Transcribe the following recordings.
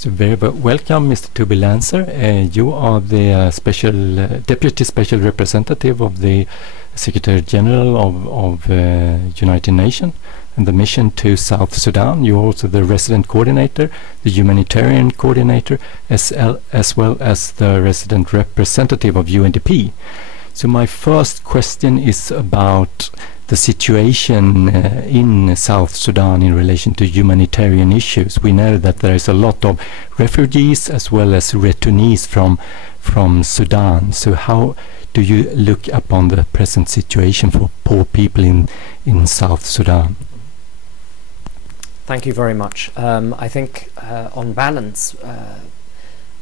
So very welcome, Mr. Toby Lanzer. You are the Deputy Special Representative of the Secretary General of United Nations and the mission to South Sudan. You're also the resident coordinator, the humanitarian coordinator, as well as the resident representative of UNDP. So my first question is about the situation in South Sudan in relation to humanitarian issues. We know that there is a lot of refugees as well as returnees from Sudan. So how do you look upon the present situation for poor people in South Sudan? Thank you very much. I think on balance,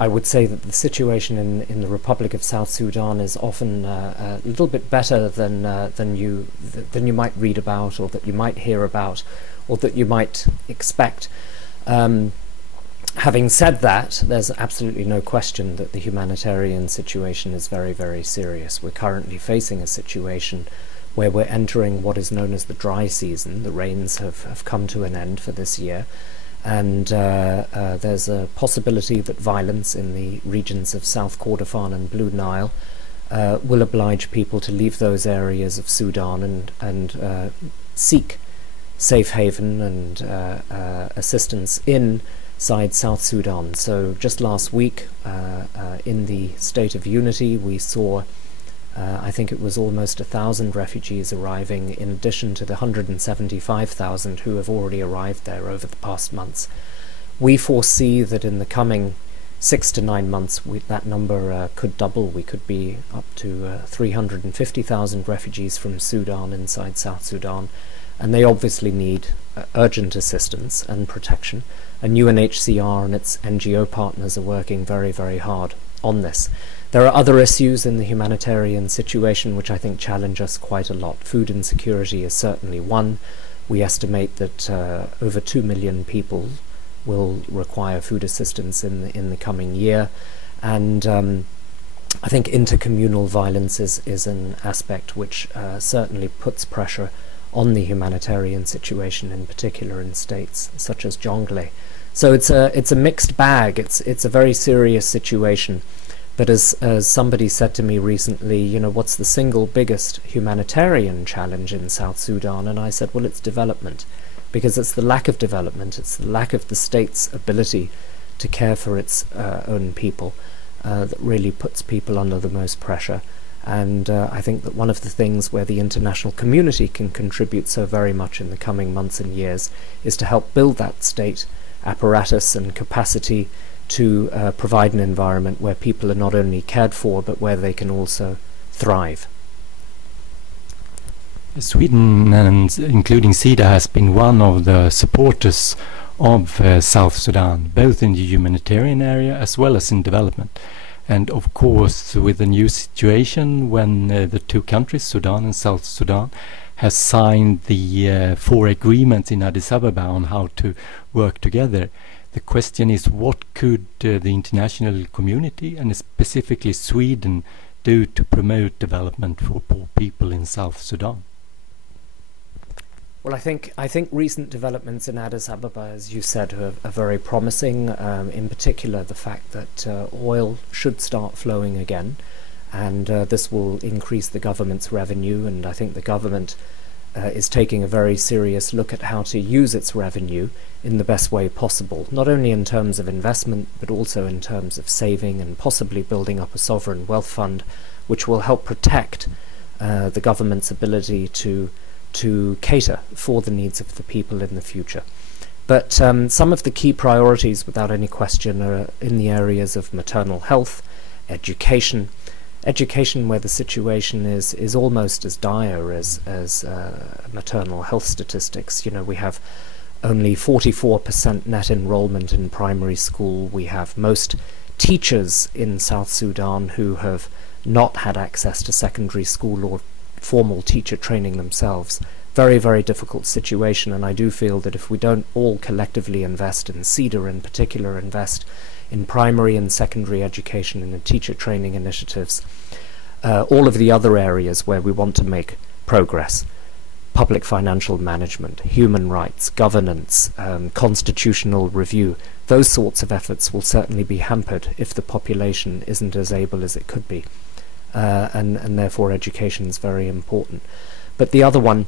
I would say that the situation in the Republic of South Sudan is often a little bit better than you might read about, or that you might hear about, or that you might expect. Having said that, there's absolutely no question that the humanitarian situation is very, very serious. We're currently facing a situation where we're entering what is known as the dry season. The rains have come to an end for this year. And there's a possibility that violence in the regions of South Kordofan and Blue Nile will oblige people to leave those areas of Sudan and seek safe haven and assistance inside South Sudan. So just last week in the State of Unity we saw I think it was almost 1,000 refugees arriving, in addition to the 175,000 who have already arrived there over the past months. We foresee that in the coming 6 to 9 months that number could double. We could be up to 350,000 refugees from Sudan inside South Sudan, and they obviously need urgent assistance and protection, and UNHCR and its NGO partners are working very, very hard on this. There are other issues in the humanitarian situation which I think challenge us quite a lot. Food insecurity is certainly one. We estimate that over 2 million people will require food assistance in the coming year, and I think intercommunal violence is an aspect which certainly puts pressure on the humanitarian situation, in particular in states such as Jonglei. So it's a mixed bag. It's a very serious situation. But as somebody said to me recently, you know, what's the single biggest humanitarian challenge in South Sudan? And I said, well, it's development, because it's the lack of development, it's the lack of the state's ability to care for its own people that really puts people under the most pressure. And I think that one of the things where the international community can contribute so very much in the coming months and years is to help build that state apparatus and capacity to provide an environment where people are not only cared for, but where they can also thrive. Sweden, and including Sida, has been one of the supporters of South Sudan, both in the humanitarian area as well as in development. And of course, with the new situation, when the two countries, Sudan and South Sudan, has signed the 4 agreements in Addis Ababa on how to work together, the question is, what could the international community, and specifically Sweden, do to promote development for poor people in South Sudan? Well, I think recent developments in Addis Ababa, as you said, are very promising. In particular, the fact that oil should start flowing again, and this will increase the government's revenue. And I think the government is taking a very serious look at how to use its revenue in the best way possible, not only in terms of investment, but also in terms of saving and possibly building up a sovereign wealth fund, which will help protect the government's ability to cater for the needs of the people in the future. But some of the key priorities, without any question, are in the areas of maternal health, education, where the situation is almost as dire as maternal health statistics. You know, we have only 44% net enrollment in primary school. We have most teachers in South Sudan who have not had access to secondary school or formal teacher training themselves. Very, very difficult situation, and I do feel that if we don't all collectively invest, in Sida in particular, invest in primary and secondary education and in teacher training initiatives, all of the other areas where we want to make progress, public financial management, human rights, governance, constitutional review. Those sorts of efforts will certainly be hampered if the population isn't as able as it could be. And therefore education is very important. But the other one,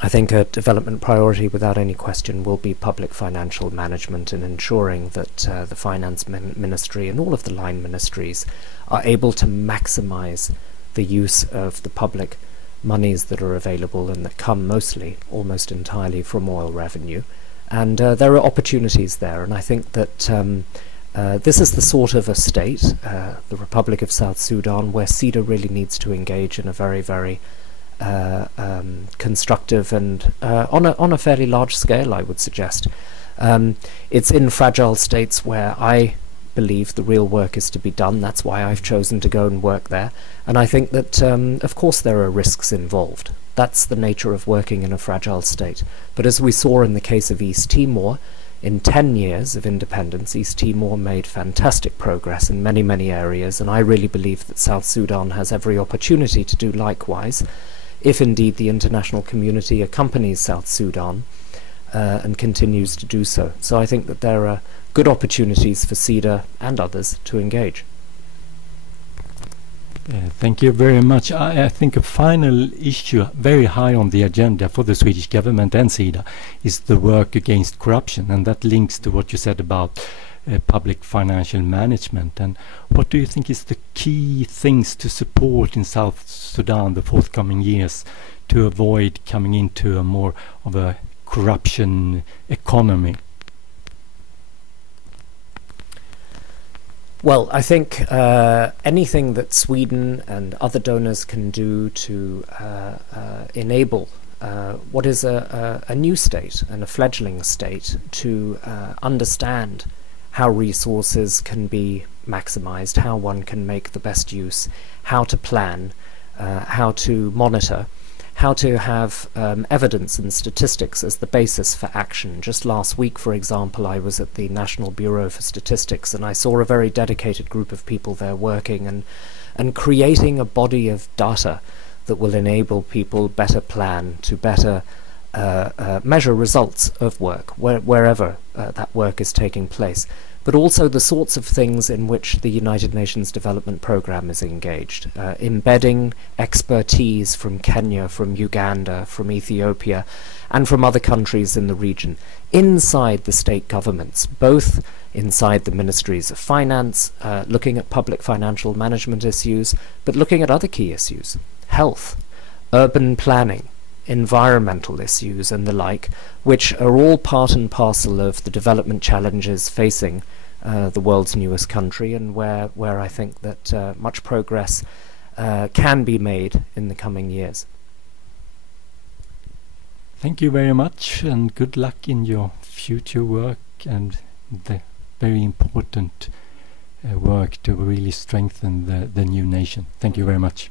I think a development priority without any question will be public financial management and ensuring that the finance ministry and all of the line ministries are able to maximize the use of the public monies that are available and that come mostly, almost entirely from oil revenue. And there are opportunities there, and I think that this is the sort of a state, the Republic of South Sudan, where Sida really needs to engage in a very, very constructive and on a fairly large scale, I would suggest. It's in fragile states where I believe the real work is to be done. That's why I've chosen to go and work there. And I think that, of course, there are risks involved. That's the nature of working in a fragile state. But as we saw in the case of East Timor, in 10 years of independence, East Timor made fantastic progress in many, many areas, and I really believe that South Sudan has every opportunity to do likewise, if indeed the international community accompanies South Sudan and continues to do so. So I think that there are good opportunities for Sida and others to engage. Thank you very much. I think a final issue very high on the agenda for the Swedish government and Sida is the work against corruption, and that links to what you said about public financial management. And what do you think is the key things to support in South Sudan the forthcoming years to avoid coming into a more of a corruption economy? Well, I think anything that Sweden and other donors can do to enable what is a new state and a fledgling state to understand how resources can be maximized, how one can make the best use, how to plan, how to monitor, how to have evidence and statistics as the basis for action. Just last week, for example, I was at the National Bureau for Statistics, and I saw a very dedicated group of people there working and creating a body of data that will enable people better plan, to better measure results of work, wherever that work is taking place, but also the sorts of things in which the United Nations Development Programme is engaged, embedding expertise from Kenya, from Uganda, from Ethiopia, and from other countries in the region, inside the state governments, both inside the ministries of finance, looking at public financial management issues, but looking at other key issues, health, urban planning, environmental issues and the like, which are all part and parcel of the development challenges facing the world's newest country, and where I think that much progress can be made in the coming years. Thank you very much, and good luck in your future work and the very important work to really strengthen the new nation. Thank you very much.